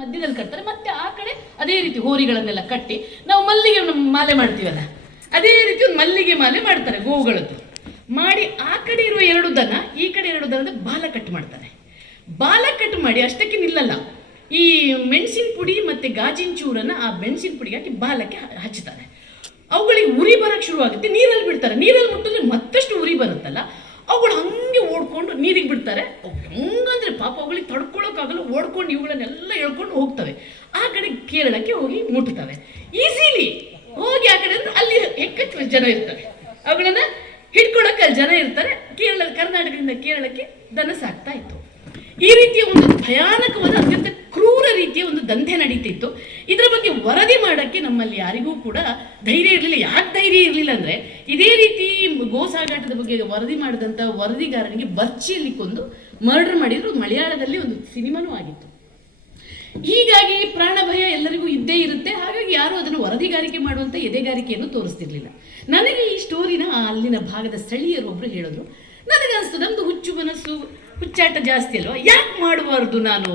ಮಧ್ಯದಲ್ಲಿ ಕಟ್ತಾರೆ, ಮತ್ತೆ ಆ ಕಡೆ ಅದೇ ರೀತಿ ಹೋರಿಗಳನ್ನೆಲ್ಲ ಕಟ್ಟಿ ನಾವು ಮಲ್ಲಿಗೆ ಮಾಲೆ ಮಾಡ್ತೀವಲ್ಲ, ಅದೇ ರೀತಿ ಒಂದು ಮಲ್ಲಿಗೆ ಮಾಲೆ ಮಾಡ್ತಾರೆ ಗೋವುಗಳದ್ದು ಮಾಡಿ. ಆ ಕಡೆ ಇರುವ ಎರಡು ದನ, ಈ ಕಡೆ ಎರಡು ದನದ ಬಾಲ ಕಟ್ ಮಾಡ್ತಾರೆ. ಬಾಲ ಕಟ್ ಮಾಡಿ ಅಷ್ಟಕ್ಕೆ ನಿಲ್ಲಲ್ಲ, ಈ ಮೆಣಸಿನ ಪುಡಿ ಮತ್ತೆ ಗಾಜಿನ ಚೂರನ್ನ ಆ ಮೆಣಸಿನ ಪುಡಿಗೆ ಹಾಕಿ ಬಾಲಕ್ಕೆ ಹಚ್ಚುತ್ತಾರೆ. ಅವುಗಳಿಗೆ ಉರಿ ಬರಕ್ಕೆ ಶುರುವಾಗುತ್ತೆ, ನೀರಲ್ಲಿ ಬಿಡ್ತಾರೆ. ನೀರಲ್ಲಿ ಮುಟ್ಟಿದ್ರೆ ಮತ್ತಷ್ಟು ಉರಿ ಬರುತ್ತಲ್ಲ, ಅವುಗಳು ಹಂಗೆ ಓಡ್ಕೊಂಡು ನೀರಿಗೆ ಬಿಡ್ತಾರೆ. ಹಂಗಂದ್ರೆ ಪಾಪ ಅವುಗಳಿಗೆ ತಡ್ಕೊಳ್ಳೋಕ್ಕಾಗಲ್ಲ, ಓಡ್ಕೊಂಡು ಇವುಗಳನ್ನೆಲ್ಲ ಎಳ್ಕೊಂಡು ಹೋಗ್ತವೆ. ಆ ಕಡೆ ಕೇರಳಕ್ಕೆ ಹೋಗಿ ಮುಟ್ಟುತ್ತವೆ ಈಸಿಲಿ ಹೋಗಿ. ಆ ಕಡೆ ಅಂದ್ರೆ ಅಲ್ಲಿ ಹೆಕ್ಕ ಜನ ಇರ್ತಾರೆ, ಅವುಗಳನ್ನ ಹಿಡ್ಕೊಳ್ಳೋಕೆ ಅಲ್ಲಿ ಜನ ಇರ್ತಾರೆ. ಕರ್ನಾಟಕದಿಂದ ಕೇರಳಕ್ಕೆ ದನ ಸಾಕ್ತಾ ಇತ್ತು. ಈ ರೀತಿಯ ಒಂದು ಭಯಾನಕವಾದ ಅತ್ಯಂತ ಕ್ರೂರ ರೀತಿಯ ಒಂದು ದಂಧೆ ನಡೀತಿತ್ತು. ಇದರ ಬಗ್ಗೆ ವರದಿ ಮಾಡೋಕ್ಕೆ ನಮ್ಮಲ್ಲಿ ಯಾರಿಗೂ ಕೂಡ ಧೈರ್ಯ ಇರಲಿಲ್ಲ. ಯಾಕೆ ಧೈರ್ಯ ಇರಲಿಲ್ಲ ಅಂದರೆ, ಇದೇ ರೀತಿ ಗೋ ಸಾಗಾಟದ ಬಗ್ಗೆ ವರದಿ ಮಾಡಿದಂಥ ವರದಿಗಾರನಿಗೆ ಬರ್ಚಿಯಲ್ಲಿ ಕೊಂದು ಮರ್ಡರ್ ಮಾಡಿದ್ರು. ಮಲಯಾಳದಲ್ಲಿ ಒಂದು ಸಿನಿಮಾನೂ ಆಗಿತ್ತು. ಹೀಗಾಗಿ ಪ್ರಾಣ ಭಯ ಎಲ್ಲರಿಗೂ ಇದ್ದೇ ಇರುತ್ತೆ. ಹಾಗಾಗಿ ಯಾರು ಅದನ್ನು ವರದಿಗಾರಿಕೆ ಮಾಡುವಂಥ ಎದೆಗಾರಿಕೆಯನ್ನು ತೋರಿಸ್ತಿರ್ಲಿಲ್ಲ. ನನಗೆ ಈ ಸ್ಟೋರಿನ ಅಲ್ಲಿನ ಭಾಗದ ಸ್ಥಳೀಯರೊಬ್ಬರು ಹೇಳಿದ್ರು, ನನಗನ್ನಿಸ್ತು ನಮ್ಮದು ಹುಚ್ಚು ಮನಸ್ಸು, ಹುಚ್ಚಾಟ ಜಾಸ್ತಿ ಅಲ್ವಾ, ಯಾಕೆ ಮಾಡಬಾರ್ದು, ನಾನು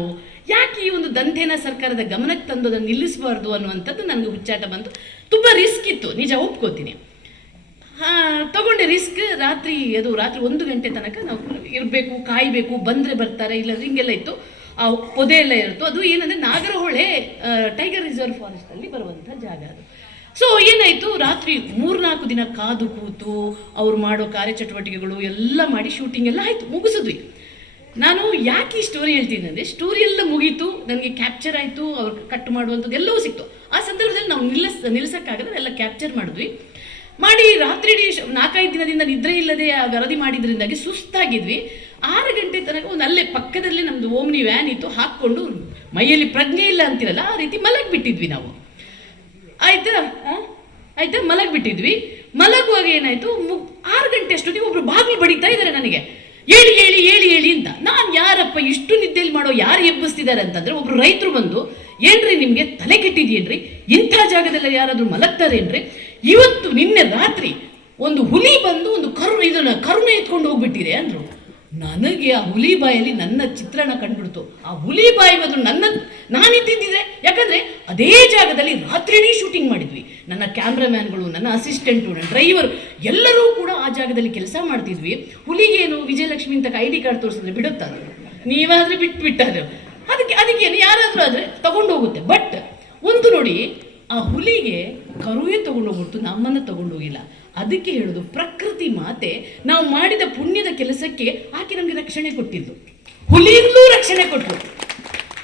ಯಾಕೆ ಈ ಒಂದು ದಂಧೆನ ಸರ್ಕಾರದ ಗಮನಕ್ಕೆ ತಂದು ಅದನ್ನು ನಿಲ್ಲಿಸಬಾರ್ದು ಅನ್ನುವಂಥದ್ದು ನನಗೆ ಹುಚ್ಚಾಟ ಬಂತು. ತುಂಬ ರಿಸ್ಕ್ ಇತ್ತು, ನಿಜ ಒಪ್ಕೋತೀನಿ. ತಗೊಂಡೆ ರಿಸ್ಕ್. ರಾತ್ರಿ 1 ಗಂಟೆ ತನಕ ನಾವು ಇರಬೇಕು, ಕಾಯಬೇಕು, ಬಂದರೆ ಬರ್ತಾರೆ, ಇಲ್ಲಾಂದ್ರೆ ಹಿಂಗೆಲ್ಲ ಇತ್ತು. ಆ ಪೊದೆ ಎಲ್ಲ ಇರುತ್ತೋ. ಅದು ಏನಂದರೆ ನಾಗರಹೊಳೆ ಟೈಗರ್ ರಿಸರ್ವ್ ಫಾರೆಸ್ಟಲ್ಲಿ ಬರುವಂಥ ಜಾಗ ಅದು. ಸೊ ಏನಾಯಿತು, ರಾತ್ರಿ 3-4 ದಿನ ಕಾದು ಕೂತು ಅವ್ರು ಮಾಡೋ ಕಾರ್ಯಚಟುವಟಿಕೆಗಳು ಎಲ್ಲ ಮಾಡಿ ಶೂಟಿಂಗ್ ಎಲ್ಲ ಆಯಿತು, ಮುಗಿಸಿದ್ವಿ. ನಾನು ಯಾಕೆ ಈ ಸ್ಟೋರಿ ಹೇಳ್ತೀನಿ ಅಂದರೆ, ಸ್ಟೋರಿ ಎಲ್ಲ ಮುಗೀತು, ನನಗೆ ಕ್ಯಾಪ್ಚರ್ ಆಯಿತು, ಅವ್ರು ಕಟ್ ಮಾಡುವಂಥದ್ದು ಎಲ್ಲವೂ ಸಿಕ್ತು. ಆ ಸಂದರ್ಭದಲ್ಲಿ ನಾವು ನಿಲ್ಲಿಸೋಕ್ಕಾಗಲ್ಲ, ಎಲ್ಲ ಕ್ಯಾಪ್ಚರ್ ಮಾಡಿದ್ವಿ. ಮಾಡಿ ರಾತ್ರಿ 4-5 ದಿನದಿಂದ ನಿದ್ರೆ ಇಲ್ಲದೆ ಆ ವರದಿ ಮಾಡಿದ್ರಿಂದಾಗಿ ಸುಸ್ತಾಗಿದ್ವಿ. 6 ಗಂಟೆ ತನಕ ಒಂದು ಅಲ್ಲೇ ಪಕ್ಕದಲ್ಲೇ ನಮ್ಮದು ಓಮ್ನಿ ವ್ಯಾನ್ ಇತ್ತು, ಹಾಕ್ಕೊಂಡು ಮೈಯಲ್ಲಿ ಪ್ರಜ್ಞೆ ಇಲ್ಲ ಅಂತಿರಲ್ಲ ಆ ರೀತಿ ಮಲಗಿಬಿಟ್ಟಿದ್ವಿ ನಾವು. ಆಯ್ತಾ ಮಲಗಿಬಿಟ್ಟಿದ್ವಿ. ಮಲಗುವಾಗ ಏನಾಯಿತು, 6 ಗಂಟೆ ಅಷ್ಟೊತ್ತಿಗೆ ಒಬ್ರು ಬಾಗಿಲು ಬಡಿತಾ ಇದ್ದಾರೆ ನನಗೆ, ಹೇಳಿ ಹೇಳಿ ಹೇಳಿ ಹೇಳಿ ಅಂತ. ನಾನು ಯಾರಪ್ಪ ಇಷ್ಟು ನಿದ್ದೆಯಲ್ಲಿ ಮಾಡೋ, ಯಾರು ಎಬ್ಬಿಸ್ತಿದ್ದಾರೆ ಅಂತಂದರೆ, ಒಬ್ರು ರೈತರು ಬಂದು, ಏನ್ರಿ ನಿಮಗೆ ತಲೆ ಕೆಟ್ಟಿದೆಯೇನ್ರಿ, ಇಂಥ ಜಾಗದಲ್ಲ ಯಾರಾದರೂ ಮಲಗ್ತಾರೇನ್ರಿ, ಇವತ್ತು ನಿನ್ನೆ ರಾತ್ರಿ ಒಂದು ಹುಲಿ ಬಂದು ಒಂದು ಕರುನ ಎತ್ಕೊಂಡು ಹೋಗ್ಬಿಟ್ಟಿದೆ ಅಂದರು. ನನಗೆ ಆ ಹುಲಿ ಬಾಯಲ್ಲಿ ನನ್ನ ಚಿತ್ರಣ ಕಂಡುಬಿಡ್ತು. ಆ ಹುಲಿ ಬಾಯಿ ಬಂದು ನಾನಿದ್ದಿದ್ದೆ, ಯಾಕಂದರೆ ಅದೇ ಜಾಗದಲ್ಲಿ ರಾತ್ರಿಡೀ ಶೂಟಿಂಗ್ ಮಾಡಿದ್ವಿ. ನನ್ನ ಕ್ಯಾಮ್ರಾಮ್ಯಾನ್ಗಳು, ನನ್ನ ಅಸಿಸ್ಟೆಂಟು, ನನ್ನ ಡ್ರೈವರು ಎಲ್ಲರೂ ಕೂಡ ಆ ಜಾಗದಲ್ಲಿ ಕೆಲಸ ಮಾಡ್ತಿದ್ವಿ. ಹುಲಿಗೇನು ವಿಜಯಲಕ್ಷ್ಮಿ ಅಂತ ID ಕಾರ್ಡ್ ತೋರಿಸಿದ್ರೆ ಬಿಡುತ್ತಾರೆ, ನೀವಾದರೆ ಬಿಟ್ಬಿಟ್ಟಾರೆ, ಅದಕ್ಕೇನು ಯಾರಾದರೂ ಆದರೆ ತಗೊಂಡು ಹೋಗುತ್ತೆ. ಬಟ್ ಒಂದು ನೋಡಿ, ಆ ಹುಲಿಗೆ ಕರುವೇ ತಗೊಂಡೋಗ್ಬಿಡ್ತು, ನಮ್ಮನ್ನು ತಗೊಂಡೋಗಿಲ್ಲ. ಅದಕ್ಕೆ ಹೇಳೋದು, ಪ್ರಕೃತಿ ಮಾತೆ ನಾವು ಮಾಡಿದ ಪುಣ್ಯದ ಕೆಲಸಕ್ಕೆ ಆಕೆ ನಮಗೆ ರಕ್ಷಣೆ ಕೊಟ್ಟಿದ್ದು, ಹುಲಿಯಿಂದಲೂ ರಕ್ಷಣೆ ಕೊಟ್ಟರು.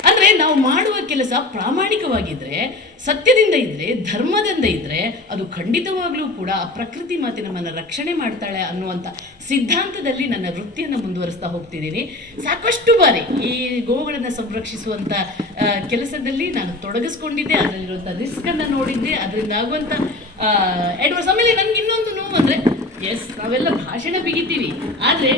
ಅಂದರೆ ನಾವು ಮಾಡುವ ಕೆಲಸ ಪ್ರಾಮಾಣಿಕವಾಗಿದ್ದರೆ, ಸತ್ಯದಿಂದ ಇದ್ದರೆ, ಧರ್ಮದಿಂದ ಇದ್ದರೆ, ಅದು ಖಂಡಿತವಾಗ್ಲೂ ಕೂಡ ಆ ಪ್ರಕೃತಿ ಮಾತೆ ನಮ್ಮನ್ನು ರಕ್ಷಣೆ ಮಾಡ್ತಾಳೆ ಅನ್ನುವಂಥ ಸಿದ್ಧಾಂತದಲ್ಲಿ ನನ್ನ ವೃತ್ತಿಯನ್ನು ಮುಂದುವರಿಸ್ತಾ ಹೋಗ್ತಿದ್ದೀನಿ. ಸಾಕಷ್ಟು ಬಾರಿ ಈ ಗೋವುಗಳನ್ನು ಸಂರಕ್ಷಿಸುವಂಥ ಕೆಲಸದಲ್ಲಿ ನಾನು ತೊಡಗಿಸ್ಕೊಂಡಿದ್ದೆ, ಅದರಲ್ಲಿರುವಂಥ ರಿಸ್ಕನ್ನು ನೋಡಿದ್ದೆ, ಅದರಿಂದ ಆಗುವಂಥ ಆಮೇಲೆ ನನಗೆ ಇನ್ನೊಂದು ನೋವು ಅಂದರೆ, ನಾವೆಲ್ಲ ಭಾಷಣ ಬಿಗಿತೀವಿ, ಆದರೆ